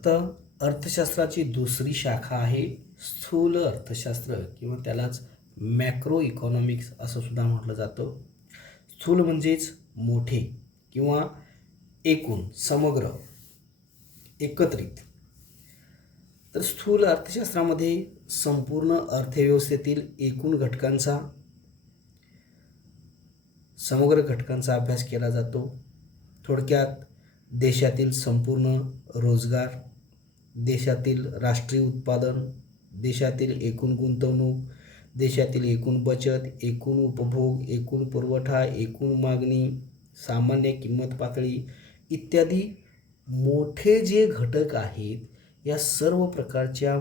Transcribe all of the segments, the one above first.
आता अर्थशास्त्राची दुसरी शाखा आहे स्थूल अर्थशास्त्र किंवा त्यालाच मॅक्रो इकॉनॉमिक्स असं सुद्धा म्हटलं जातं. स्थूल म्हणजेच मोठे किंवा एकूण, समग्र, एकत्रित. तर स्थूल अर्थशास्त्रामध्ये संपूर्ण अर्थव्यवस्थेतील एकूण घटकांचा, समग्र घटकांचा अभ्यास केला जातो. थोडक्यात देशातील संपूर्ण रोजगार, देशातील राष्ट्रीय उत्पादन, देशातील एकूण गुंतवणूक, देशातील एकूण बचत, एकूण उपभोग, एकूण पुरवठा, एकूण मागणी, सामान्य किंमत पातळी इत्यादी मोठे जे घटक आहेत, या सर्व प्रकारच्या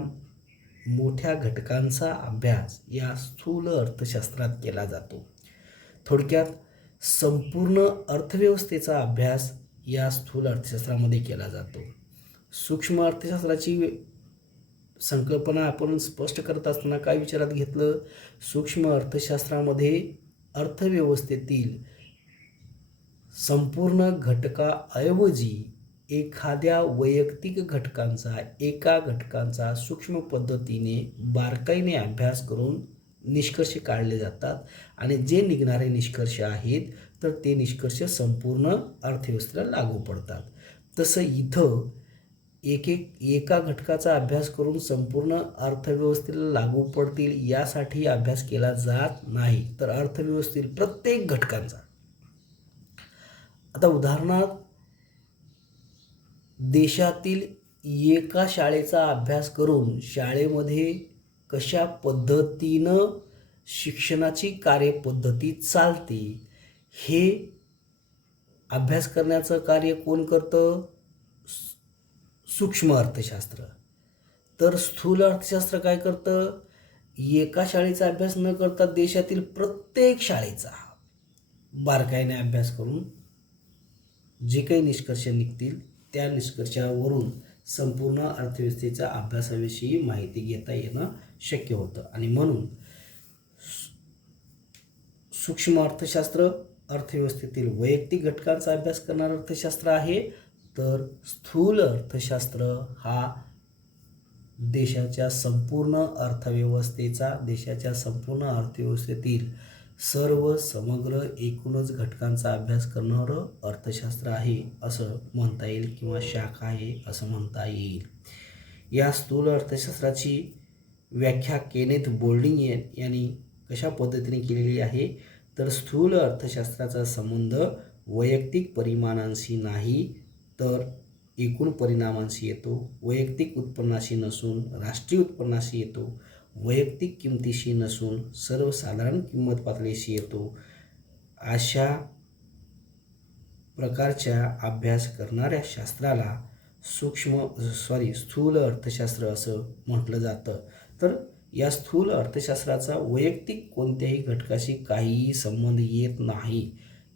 मोठ्या घटकांचा अभ्यास या स्थूल अर्थशास्त्रात केला जातो. थोडक्यात संपूर्ण अर्थव्यवस्थेचा अभ्यास या स्थूल अर्थशास्त्रामध्ये केला जातो. सूक्ष्म अर्थशास्त्राची संकल्पना आपण स्पष्ट करत असताना काय विचारात घेतलं? सूक्ष्म अर्थशास्त्रामध्ये अर्थव्यवस्थेतील संपूर्ण घटकाऐवजी एखाद्या वैयक्तिक घटकांचा, एका घटकांचा सूक्ष्म पद्धतीने बारकाईने अभ्यास करून निष्कर्ष काढले जातात आणि जे निघणारे निष्कर्ष आहेत तर ते निष्कर्ष संपूर्ण अर्थव्यवस्थेला लागू पडतात. तसं इथं एका घटकाचा अभ्यास करून संपूर्ण अर्थव्यवस्थेला लागू पडतील यासाठी अभ्यास केला जात नाही, तर अर्थव्यवस्थेतील प्रत्येक घटकांचा. आता उदाहरणार्थ देशातील एका शाळेचा अभ्यास करून शाळेमध्ये कशा पद्धतीनं शिक्षणाची कार्यपद्धती चालते हे अभ्यास करण्याचं कार्य कोण करतं? सूक्ष्म अर्थशास्त्र. तर स्थूल अर्थशास्त्र काय करतं? एका शाळेचा अभ्यास न करता देशातील प्रत्येक शाळेचा बारकाईने अभ्यास करून जे काही निष्कर्ष निघतील त्या निष्कर्षावरून संपूर्ण अर्थव्यवस्थेच्या अभ्यासाविषयी माहिती घेता येणं शक्य होतं. आणि म्हणून सूक्ष्म अर्थशास्त्र अर्थव्यवस्थेतील वैयक्तिक घटकांचा अभ्यास करणारं अर्थशास्त्र आहे, तर स्थूल अर्थशास्त्र हा देशाच्या संपूर्ण अर्थव्यवस्थेचा, देशाच्या संपूर्ण अर्थव्यवस्थेतील सर्व समग्र एकूणच घटकांचा अभ्यास करणारं अर्थशास्त्र आहे असं म्हणता येईल किंवा शाखा आहे असं म्हणता येईल. या स्थूल अर्थशास्त्राची व्याख्या केनेथ बोल्डिंग यांनी कशा पद्धतीने केलेली आहे? तर स्थूल अर्थशास्त्राचा संबंध वैयक्तिक परिमाणांशी नाही तर एकूण परिणामांशी येतो. वैयक्तिक उत्पन्नाशी नसून राष्ट्रीय उत्पन्नाशी येतो. वैयक्तिक किमतीशी नसून सर्वसाधारण किंमत पातळीशी येतो. अशा प्रकारच्या अभ्यास करणाऱ्या शास्त्राला स्थूल अर्थशास्त्र असं म्हटलं जातं. तर या स्थूल अर्थशास्त्राचा वैयक्तिक कोणत्याही घटकाशी काहीही संबंध येत नाही.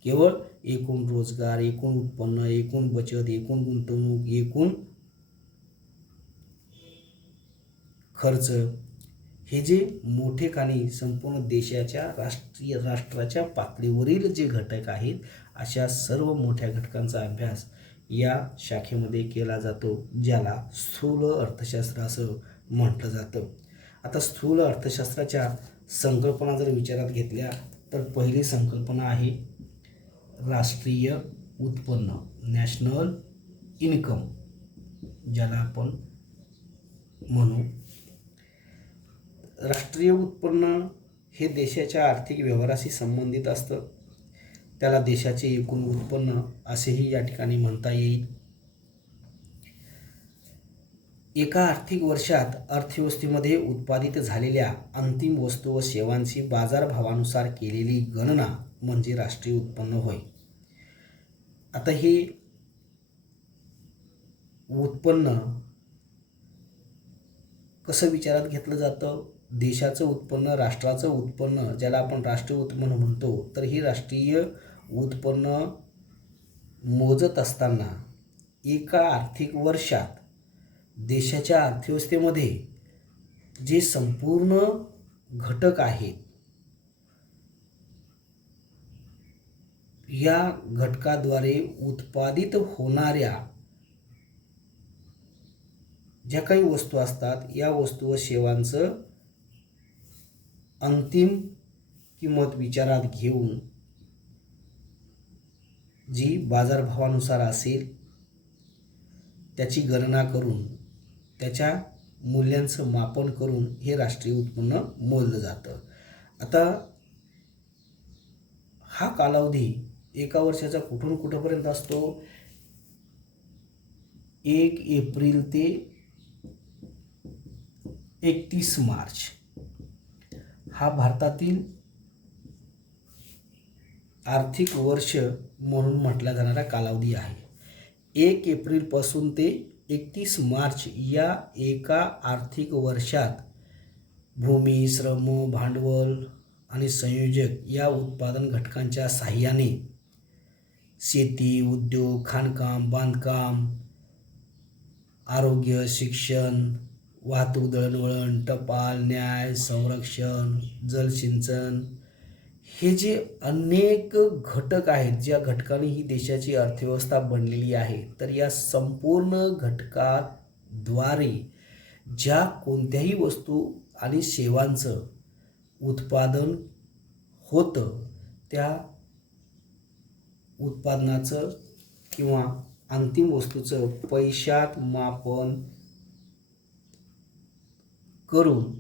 केवळ एकूण रोजगार, एकूण उत्पन्न, एकूण बचत, एकूण गुंतवणूक, एकूण खर्च हे जे मोठेखानी संपूर्ण देशाच्या राष्ट्राच्या पातळीवरील जे घटक आहेत अशा सर्व मोठ्या घटकांचा अभ्यास या शाखेमध्ये केला जातो, ज्याला स्थूल अर्थशास्त्र असं म्हटलं जातं. आता स्थूल अर्थशास्त्राच्या संकल्पना जर विचारात घेतल्या तर पहिली संकल्पना आहे राष्ट्रीय उत्पन्न, नॅशनल इन्कम ज्याला आपण म्हणू. राष्ट्रीय उत्पन्न हे देशाच्या आर्थिक व्यवहाराशी संबंधित असतं. त्याला देशाचे एकूण उत्पन्न असेही या ठिकाणी म्हणता येईल. एका आर्थिक वर्षात अर्थव्यवस्थेमध्ये उत्पादित झालेल्या अंतिम वस्तू व सेवांची बाजारभावानुसार केलेली गणना म्हणजे राष्ट्रीय उत्पन्न होय. आता हे उत्पन्न कसं विचारात घेतलं जातं? देशाचं उत्पन्न, राष्ट्राचं उत्पन्न ज्याला आपण राष्ट्रीय उत्पन्न म्हणतो, तर हे राष्ट्रीय उत्पन्न मोजत असताना एका आर्थिक वर्षात देशाच्या अर्थव्यवस्थेमध्ये जे संपूर्ण घटक आहेत या घटकाद्वारे उत्पादित होणाऱ्या ज्या काही वस्तू असतात या वस्तू व सेवांचं अंतिम किंमत विचारात घेऊन जी बाजारभावानुसार असेल त्याची गणना करून त्याच्या मूल्यांचं मापन करून हे राष्ट्रीय उत्पन्न मोजलं जातं. आता हा कालावधी एका वर्षाचा कुठून कुठंपर्यंत असतो? 1 एप्रिल ते 31 मार्च हा भारतातील आर्थिक वर्ष म्हणून म्हटला जाणारा कालावधी आहे. 1 एप्रिलपासून ते 31 मार्च या एका आर्थिक वर्षात भूमी, श्रम, भांडवल आणि संयोजक या उत्पादन घटकांच्या साहाय्याने शेती, उद्योग, खाणकाम, बांधकाम, आरोग्य, शिक्षण, वाहतूक, दळणवळण, टपाल, न्याय, संरक्षण, जलसिंचन हे जे अनेक घटक आहेत, ज्या घटकांनी ही देशाची अर्थव्यवस्था बनलेली आहे, तर या संपूर्ण घटकाद्वारे ज्या कोणत्याही वस्तू आणि सेवांचं उत्पादन होतं त्या उत्पादनाचं किंवा अंतिम वस्तूचं पैशात मापन करून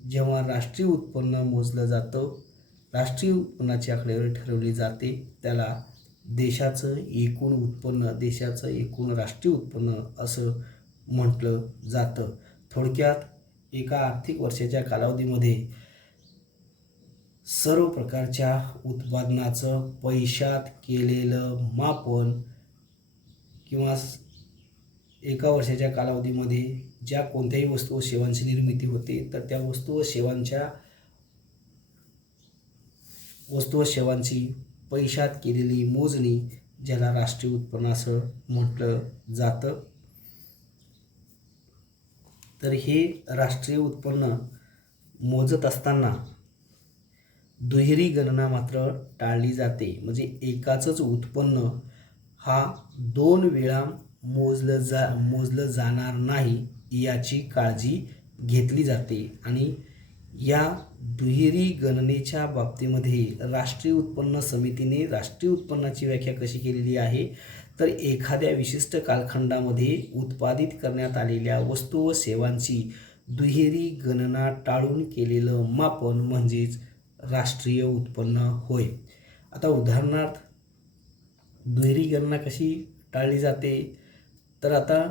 जेव्हा राष्ट्रीय उत्पन्न मोजलं जातं, राष्ट्रीय उत्पन्नाची आकडेवारी ठरवली जाते, त्याला देशाचं एकूण उत्पन्न, देशाचं एकूण राष्ट्रीय उत्पन्न असं म्हटलं जातं. थोडक्यात एका आर्थिक वर्षाच्या कालावधीमध्ये सर्व प्रकारच्या उत्पादनाचं पैशात केलेलं मापन किंवा एका वर्षाच्या कालावधीमध्ये ज्या कोणत्याही वस्तू व सेवांची निर्मिती होते तर त्या वस्तू व सेवांची पैशात केलेली मोजणी ज्याला राष्ट्रीय उत्पन्न असं म्हटलं जातं. तर हे राष्ट्रीय उत्पन्न मोजत असताना दुहेरी गणना मात्र टाळली जाते. म्हणजे एकाचंच उत्पन्न हा 2 वेळा मोजलं जाणार नाही याची काळजी घेतली जाते. आणि या दुहेरी गणनेच्या बाबतीमध्ये राष्ट्रीय उत्पन्न समितीने राष्ट्रीय उत्पन्नाची व्याख्या कशी केलेली आहे तर एखाद्या विशिष्ट कालखंडामध्ये उत्पादित करण्यात आलेल्या वस्तू व सेवांची दुहेरी गणना टाळून केलेलं मापन म्हणजेच राष्ट्रीय उत्पन्न होय. आता उदाहरणार्थ दुहेरी गणना कशी टाळली जाते तर आता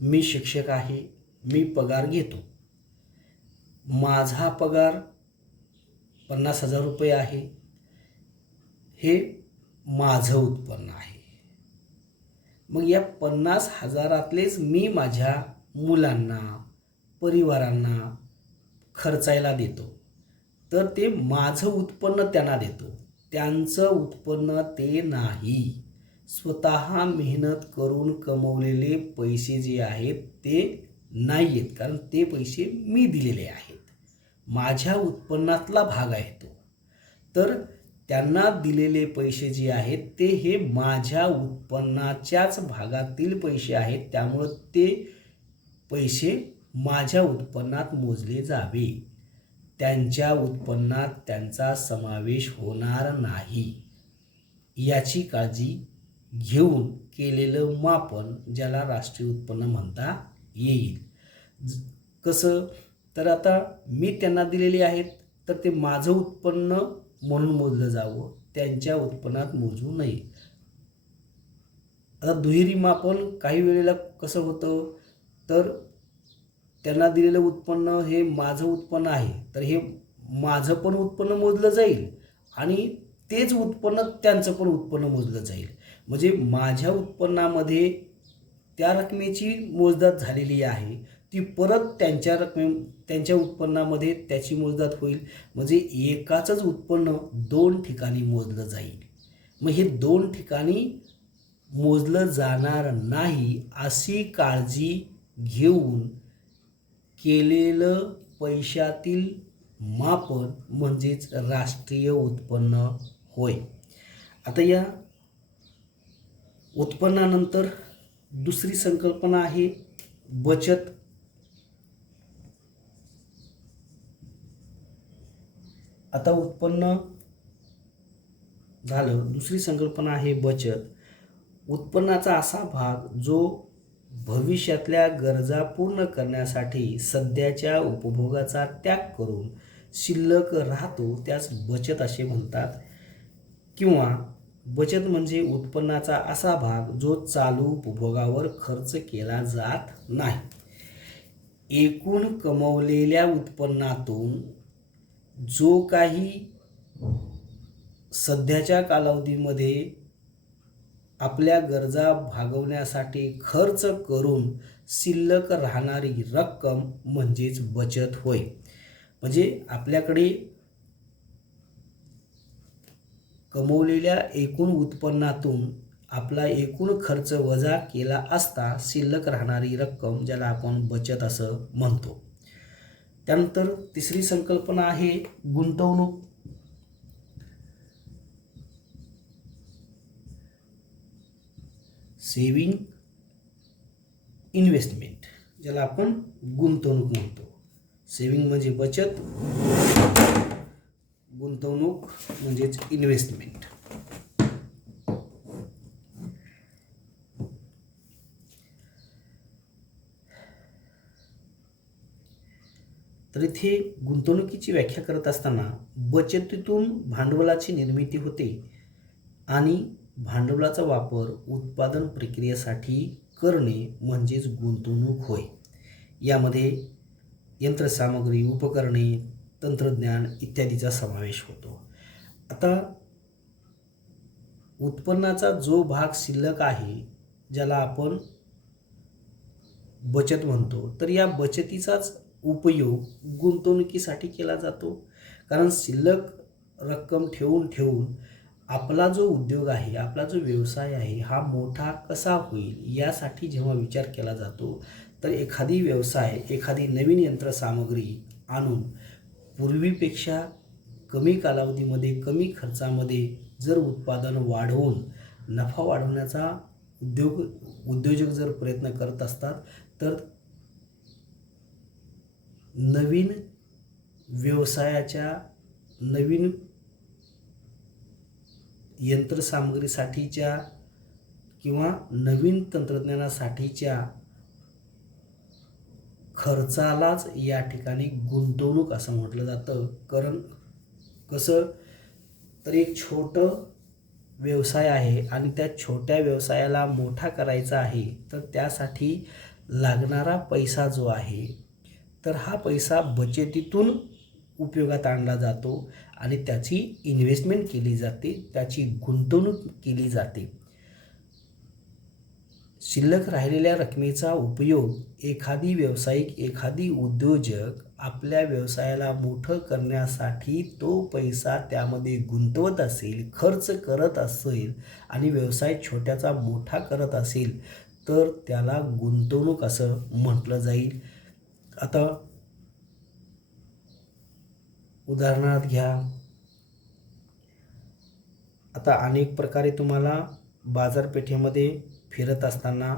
मी शिक्षक आहे, मी पगार घेतो, माझा पगार 50,000 रुपये आहे, हे माझं उत्पन्न आहे. मग या 50,000तलेच मी माझ्या मुलांना, परिवारांना खर्चायला देतो, तर ते माझं उत्पन्न त्यांना देतो. त्यांचं उत्पन्न ते नाही. स्वतः मेहनत करून कमवलेले पैसे जे आहेत ते नाही आहेत, कारण ते पैसे मी दिलेले आहेत, माझ्या उत्पन्नातला भाग आहे तो. तर त्यांना दिलेले पैसे जे आहेत ते हे माझ्या उत्पन्नाच्याच भागातील पैसे आहेत, त्यामुळं ते पैसे माझ्या उत्पन्नात मोजले जावे. त्यांच्या उत्पन्नात त्यांचा समावेश होणार नाही याची काळजी घेऊन केलेलं मापन ज्याला राष्ट्रीय उत्पन्न म्हणता येईल. कसं तर आता मी त्यांना दिलेले आहेत तर ते माझं उत्पन्न म्हणून मोजलं जावं, त्यांच्या उत्पन्नात मोजू नये. आता दुहेरी मापन काही वेळेला कसं होतं तर त्यांना दिलेलं उत्पन्न हे माझं उत्पन्न आहे, तर हे माझं पण उत्पन्न मोजलं जाईल आणि तेच उत्पन्न त्यांचं पण उत्पन्न मोजलं जाईल. म्हणजे माझ्या उत्पन्नामध्ये त्या रकमेची मोजदाद झालेली आहे ती परत त्यांच्या उत्पन्नामध्ये त्याची मोजदाद होईल. म्हणजे एकाचंच उत्पन्न 2 ठिकाणी मोजलं जाईल. मग हे 2 ठिकाणी मोजलं जाणार नाही अशी काळजी घेऊन केलेलं पैशातील मापन म्हणजेच राष्ट्रीय उत्पन्न होय. आता या उत्पन्नानंतर दुसरी संकल्पना आहे बचत. आता उत्पन्न झालं. दुसरी संकल्पना आहे बचत. उत्पन्नाचा असा भाग जो भविष्यातल्या गरजा पूर्ण करण्यासाठी सध्याच्या उपभोगाचा त्याग करून शिल्लक राहतो त्यास बचत असे म्हणतात. किंवा बचत म्हणजे उत्पन्नाचा असा भाग जो चालू उपभोगावर खर्च केला जात नाही. एकूण कमवलेल्या उत्पन्नातून जो काही सध्याच्या कालावधीमध्ये आपल्या गरजा भागवण्यासाठी खर्च करून शिल्लक राहणारी रक्कम म्हणजेच बचत होय. म्हणजे आपल्याकडे कमवलेल्या एकूण उत्पन्नातून आपला एकूण खर्च वजा केला असता शिल्लक राहणारी रक्कम ज्याला आपण बचत असं म्हणतो. त्यानंतर तिसरी संकल्पना आहे गुंतवणूक. सेविंग इन्व्हेस्टमेंट ज्याला आपण गुंतवणूक म्हणतो. सेविंग म्हणजे बचत, गुंतवणूक म्हणजेच इन्व्हेस्टमेंट. तर इथे गुंतवणुकीची व्याख्या करत असताना बचतीतून भांडवलाची निर्मिती होते आणि भांडवलाचा वापर उत्पादन प्रक्रियेसाठी करणे म्हणजेच गुंतवणूक होय. यामध्ये यंत्रसामग्री, उपकरणे, तंत्रज्ञान इत्यादीचा समावेश होतो. आता उत्पन्नाचा जो भाग शिल्लक आहे ज्याला आपण बचत म्हणतो, तर या बचतीचाच उपयोग गुंतवणुकीसाठी केला जातो. कारण शिल्लक रक्कम ठेवून ठेवून आपला जो उद्योग आहे, आपला जो व्यवसाय आहे हा मोठा कसा होईल यासाठी जेव्हा विचार केला जातो, तर एखादी नवीन यंत्रसामग्री आणून पूर्वीपेक्षा कमी कालावधीमध्ये कमी खर्चामध्ये जर उत्पादन वाढवून नफा वाढवण्याचा उद्योजक जर प्रयत्न करत असतात, तर नवीन व्यवसायाच्या नवीन यंत्रसामग्रीसाठीच्या किंवा नवीन तंत्रज्ञानासाठीच्या खर्चालाच या ठिकाणी गुंतवणूक असं म्हटलं जातं. कारण कसं, तर एक छोटं व्यवसाय आहे आणि त्या छोट्या व्यवसायाला मोठा करायचा आहे, तर त्यासाठी लागणारा पैसा जो आहे तर हा पैसा बचतीतून उपयोगात आणला जातो आणि त्याची इन्व्हेस्टमेंट केली जाते, त्याची गुंतवणूक केली जाते. शिल्लक राहिलेल्या रकमेचा उपयोग एखादी उद्योजक आपल्या व्यवसायाला मोठं करण्यासाठी तो पैसा त्यामध्ये गुंतवत असेल, खर्च करत असेल आणि व्यवसाय छोट्याचा मोठा करत असेल, तर त्याला गुंतवणूक असं म्हटलं जाईल. आता उदाहरणार्थ घ्या. आता अनेक प्रकारे तुम्हाला बाजारपेठेमध्ये फिरत असताना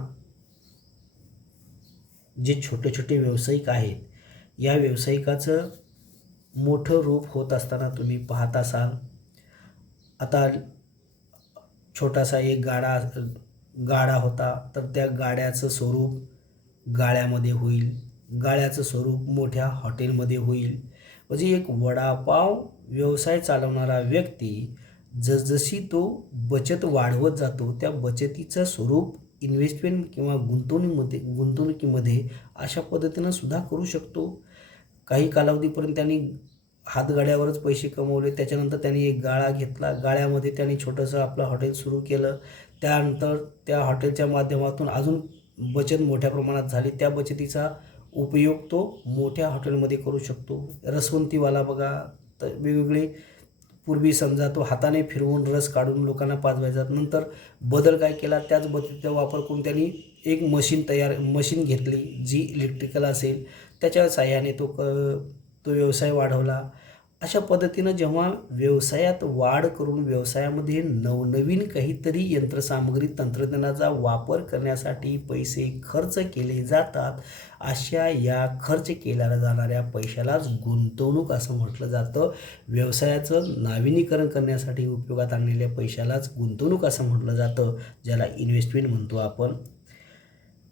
जे छोटे छोटे व्यावसायिक आहेत, या व्यावसायिकाचं मोठं रूप होत असताना तुम्ही पाहत असाल. आता छोटासा एक गाडा होता, तर त्या गाड्याचं स्वरूप गाळ्यामध्ये होईल, गाळ्याचं स्वरूप मोठ्या हॉटेलमध्ये होईल. म्हणजे एक वडापाव व्यवसाय चालवणारा व्यक्ती जसजशी तो बचत वाढवत जातो, त्या बचतीचं स्वरूप इन्व्हेस्टमेंट किंवा गुंतवणुकीमध्ये अशा पद्धतीनं सुद्धा करू शकतो. काही कालावधीपर्यंत त्यांनी हातगाड्यावरच पैसे कमवले, त्याच्यानंतर त्यांनी एक गाळा घेतला, गाळ्यामध्ये त्यांनी छोटंसं आपलं हॉटेल सुरू केलं. त्यानंतर त्या हॉटेलच्या माध्यमातून अजून बचत मोठ्या प्रमाणात झाली, त्या बचतीचा उपयोग तो मोठ्या हॉटेलमध्ये करू शकतो. रसवंतीवाला बघा, तर वेगवेगळे पूर्वी समजा तो हाताने फिरवून रस काढून लोकांना पाजवायचा, नंतर बदल काय केला, त्याच बचतीचा वापर करून त्यांनी एक मशीन घेतली जी इलेक्ट्रिकल असेल, त्याच्या साह्याने तो व्यवसाय वाढवला. अशा पद्धतीनं जेव्हा व्यवसायात वाढ करून व्यवसायामध्ये नवनवीन काहीतरी यंत्रसामग्री तंत्रज्ञानाचा वापर करण्यासाठी पैसे खर्च केले जातात, अशा या खर्च केल्या जाणाऱ्या पैशालाच गुंतवणूक असं म्हटलं जातं. व्यवसायाचं नाविनीकरण करण्यासाठी उपयोगात आणलेल्या पैशालाच गुंतवणूक असं म्हटलं जातं, ज्याला इन्व्हेस्टमेंट म्हणतो आपण.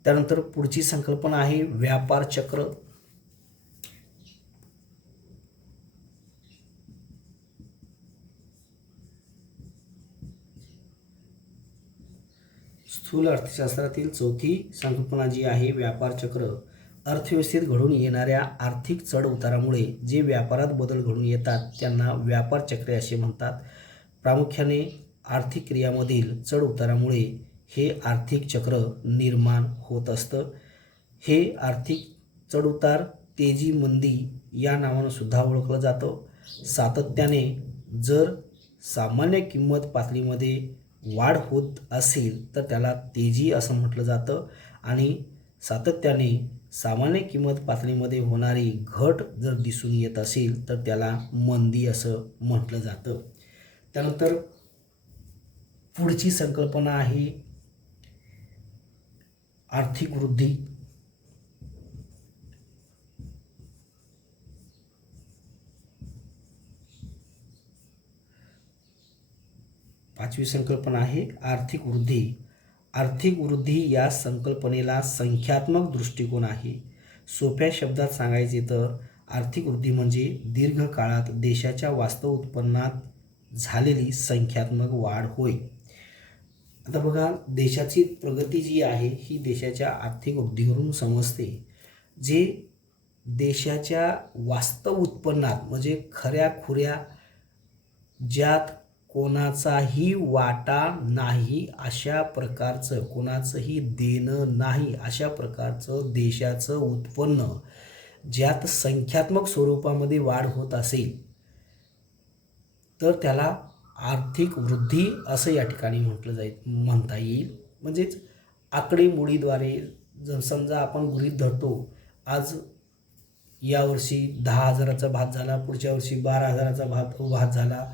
त्यानंतर पुढची संकल्पना आहे व्यापार चक्र. स्थूल अर्थशास्त्रातील चौथी संकल्पना जी आहे व्यापार चक्र. अर्थव्यवस्थेत घडून येणाऱ्या आर्थिक चढ उतारामुळे जे व्यापारात बदल घडून येतात त्यांना व्यापार चक्रे असे म्हणतात. प्रामुख्याने आर्थिक क्रियामधील चढ उतारामुळे हे आर्थिक चक्र निर्माण होत असतं. हे आर्थिक चढउतार तेजी मंदी या नावानं सुद्धा ओळखलं जातं. सातत्याने जर सामान्य किंमत पातळीमध्ये वाढ होत असेल तर त्याला तेजी असं म्हटलं जातं आणि सातत्याने सामान्य किंमत पातळीमध्ये होणारी घट जर दिसून येत असेल तर त्याला मंदी असं म्हटलं जातं. त्यानंतर पुढची संकल्पना आहे आर्थिक वृद्धी. पाचवी संकल्पना आहे आर्थिक वृद्धी. आर्थिक वृद्धी या संकल्पनेला संख्यात्मक दृष्टिकोन आहे. सोप्या शब्दात सांगायचे तर आर्थिक वृद्धी म्हणजे दीर्घकाळात देशाच्या वास्तव उत्पन्नात झालेली संख्यात्मक वाढ होय. आता बघा, देशाची प्रगती जी आहे ही देशाच्या आर्थिक वृद्धीवरून समजते. जे देशाच्या वास्तव उत्पन्नात म्हणजे खऱ्याखुऱ्या ज्यात कोणाचाही वाटा नाही अशा प्रकारचं, कोणाचंही देणं नाही अशा प्रकारचं देशाचं उत्पन्न ज्यात संख्यात्मक स्वरूपामध्ये वाढ होत असेल तर त्याला आर्थिक वृद्धी असं या ठिकाणी म्हणता येईल. म्हणजेच आकडेमोडीद्वारे जर समजा आपण गृहीत धरतो, आज यावर्षी 10,000चा भात झाला, पुढच्या वर्षी 12,000चा भात झाला,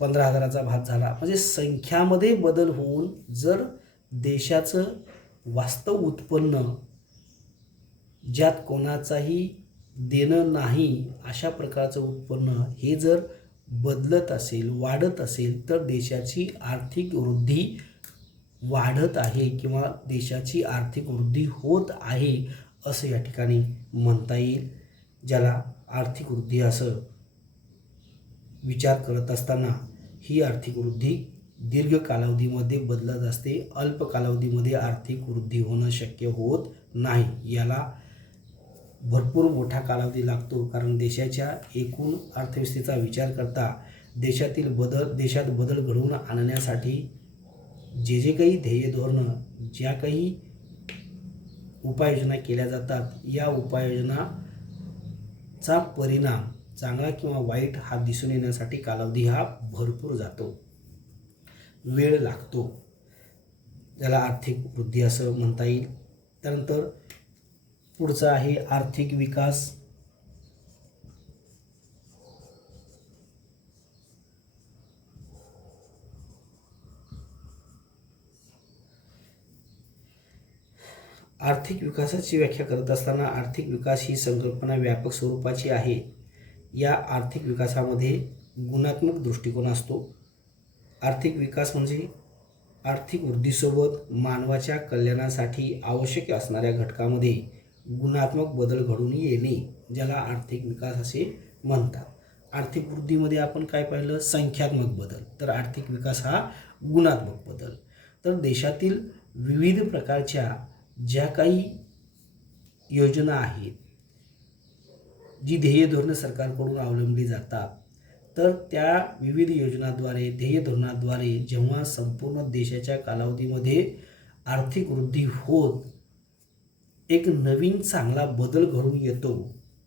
15,000चा भात झाला, म्हणजे संख्यामध्ये बदल होऊन जर देशाचं वास्तव उत्पन्न ज्यात कोणाचाही देणं नाही अशा प्रकारचं उत्पन्न हे जर बदलत असेल, वाढत असेल तर देशाची आर्थिक वृद्धी वाढत आहे किंवा देशाची आर्थिक वृद्धी होत आहे असं या ठिकाणी म्हणता येईल. ज्याला आर्थिक वृद्धी असं विचार करत असताना ही आर्थिक वृद्धी दीर्घ कालावधीमध्ये बदलत असते. अल्प कालावधीमध्ये आर्थिक वृद्धी होणं शक्य होत नाही. याला भरपूर मोठा कालावधी लागतो, कारण देशाच्या एकूण अर्थव्यवस्थेचा विचार करता देशात बदल घडवून आणण्यासाठी जे काही ध्येय धोरणं, ज्या काही उपाययोजना केल्या जातात, या उपाययोजनाचा परिणाम चांगला किंवा वाईट हा दिसून येण्यासाठी कालावधी हा भरपूर जातो, वेळ लागतो. ज्याला आर्थिक वृद्धी असं म्हणता येईल. त्यानंतर पुढचा आहे आर्थिक विकास. आर्थिक विकासाची व्याख्या करत असताना आर्थिक विकास ही संकल्पना व्यापक स्वरूपाची आहे. या आर्थिक विकासामध्ये गुणात्मक दृष्टिकोन असतो. आर्थिक विकास म्हणजे आर्थिक वृद्धीसोबत मानवाच्या कल्याणासाठी आवश्यक असणाऱ्या घटकामध्ये गुणात्मक बदल घडून येणे, ज्याला आर्थिक विकास असे म्हणतात. आर्थिक वृद्धीमध्ये आपण काय पाहिलं? संख्यात्मक बदल. तर आर्थिक विकास हा गुणात्मक बदल. तर देशातील विविध प्रकारच्या ज्या काही योजना आहेत, जी ध्येय धोरणं सरकारकडून अवलंबली जातात, तर त्या विविध योजनाद्वारे, ध्येय धोरणाद्वारे जेव्हा संपूर्ण देशाच्या कालावधीमध्ये आर्थिक वृद्धी होत एक नवीन चांगला बदल घडून येतो,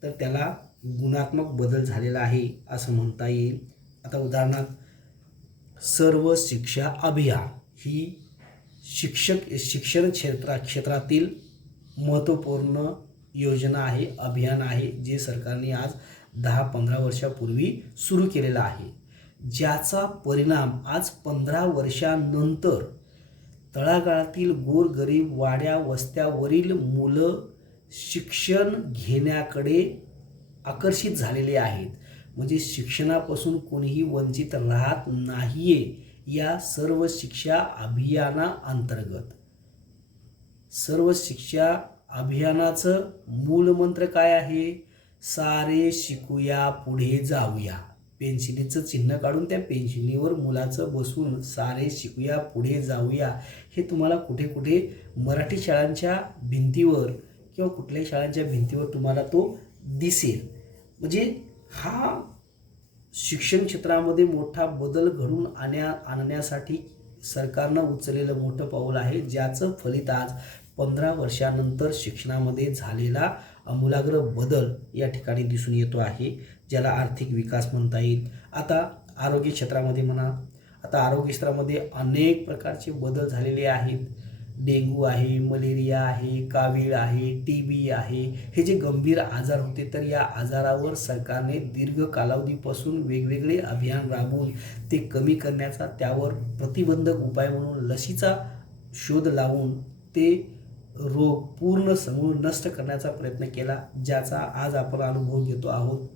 तर त्याला गुणात्मक बदल झालेला आहे असं म्हणता येईल. आता उदाहरणार्थ सर्व शिक्षा अभियान ही शिक्षण क्षेत्रातील महत्त्वपूर्ण योजना आहे, अभियान आहे, जे सरकारने आज 10-15 वर्षापूर्वी सुरू केलेला आहे, ज्याचा परिणाम आज 15 वर्षानंतर तळागाळातील गोरगरीब वाड्या वस्त्यावरील मुलं शिक्षण घेण्याकडे आकर्षित झालेले आहेत. म्हणजे शिक्षणापासून कोणीही वंचित राहत नाहीये या सर्व शिक्षा अभियानाअंतर्गत. सर्व शिक्षा अभियानाचं मूलमंत्र काय आहे? सारे शिकूया पुढे जाऊया. पेन्सिलीचं चिन्ह काढून त्या पेन्सिलीवर मुलाचं बसून सारे शिकूया पुढे जाऊया हे तुम्हाला कुठे कुठे मराठी शाळांच्या भिंतीवर किंवा कुठल्याही शाळांच्या भिंतीवर तुम्हाला तो दिसेल. म्हणजे हा शिक्षण क्षेत्रामध्ये मोठा बदल घडून आणण्यासाठी सरकारनं उचललेलं मोठं पाऊल आहे, ज्याचं फलित आज 15 वर्षानंतर शिक्षणामध्ये झालेला आमूलाग्र बदल या ठिकाणी दिसून येतो आहे, ज्याला आर्थिक विकास म्हणता येईल. आता आरोग्य क्षेत्रामध्ये म्हणा, आता आरोग्य क्षेत्रामध्ये अनेक प्रकारचे बदल झालेले आहेत. डेंग्यू आहे, मलेरिया आहे, कावीळ आहे, TB आहे, हे जे गंभीर आजार होते, तर या आजारावर सरकारने दीर्घ कालावधीपासून वेगवेगळे अभियान राबवून ते कमी करण्याचा, त्यावर प्रतिबंधक उपाय म्हणून लसीचा शोध लावून ते रोग पूर्ण समूळ नष्ट करण्याचा प्रयत्न केला, ज्याचा आज आपण अनुभव घेतो आहोत.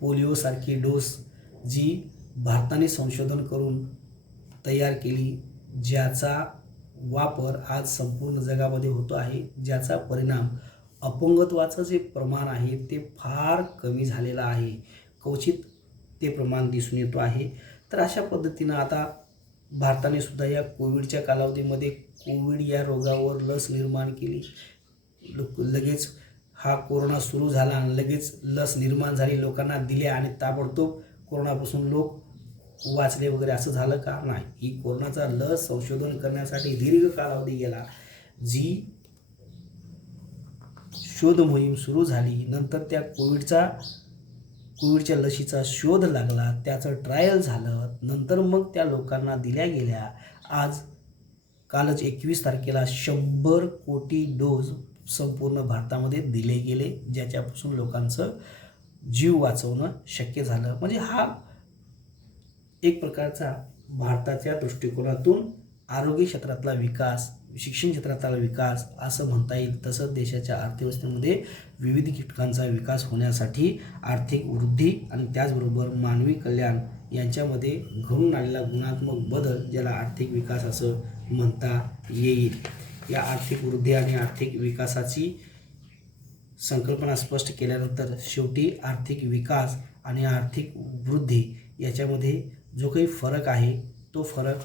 पोलिओसारखी डोस जी भारताने संशोधन करून तयार केली, ज्याचा वापर आज संपूर्ण जगामध्ये होतो आहे, ज्याचा परिणाम अपंगत्वाचं जे प्रमाण आहे ते फार कमी झालेलं आहे. क्वचित ते प्रमाण दिसून येतो आहे. तर अशा पद्धतीनं आता भारताने सुद्धा या कोविडच्या कालावधीमध्ये कोविड या रोगावर लस निर्माण केली. लगेच हा कोरोना सुरू झाला आणि लगेच लस निर्माण झाली, लोकांना दिल्या आणि ताबडतोब कोरोनापासून लोक वाचले वगैरे असं झालं का? नाही. ही कोरोनाचा लस संशोधन करण्यासाठी दीर्घ कालावधी गेला. जी शोध मोहीम सुरू झाली, नंतर त्या कोविडच्या लशीचा शोध लागला, त्याचं ट्रायल झालं, नंतर मग त्या लोकांना दिल्या गेल्या. आज कालच 21 तारखेला 100 कोटी डोस संपूर्ण भारतामध्ये दिले गेले, ज्याच्यापासून लोकांचं जीव वाचवणं शक्य झालं. म्हणजे हा एक प्रकारचा भारताच्या दृष्टिकोनातून आरोग्य क्षेत्रातला विकास, शिक्षण क्षेत्रातला विकास असं म्हणता येईल. तसंच देशाच्या अर्थव्यवस्थेमध्ये विविध घटकांचा विकास होण्यासाठी आर्थिक वृद्धी आणि त्याचबरोबर मानवी कल्याण यांच्यामध्ये घडून आलेला गुणात्मक बदल, ज्याला आर्थिक विकास असं म्हणता येईल. या आर्थिक वृद्धी आणि आर्थिक विकासाची संकल्पना स्पष्ट केल्यानंतर शेवटी आर्थिक विकास आणि आर्थिक वृद्धी याच्यामध्ये जो काही फरक आहे तो फरक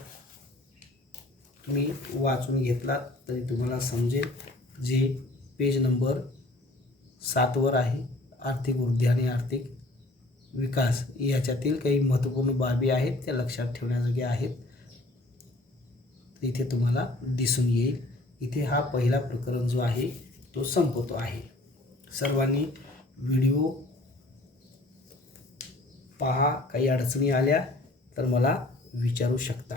तुम्ही वाचून घेतलात तरी तुम्हाला समजेल. जे पेज नंबर 7वर आहे, आर्थिक वृद्धी आणि आर्थिक विकास याच्यातील काही महत्त्वपूर्ण बाबी आहेत, त्या लक्षात ठेवण्याजोग्या आहेत. इथे तुम्हाला दिसून येईल. इथे हा पहिला प्रकरण जो आहे तो संपतो आहे. सर्वांनी व्हिडिओ पहा. काही अडचणी आल्या तर मला विचारू शकता.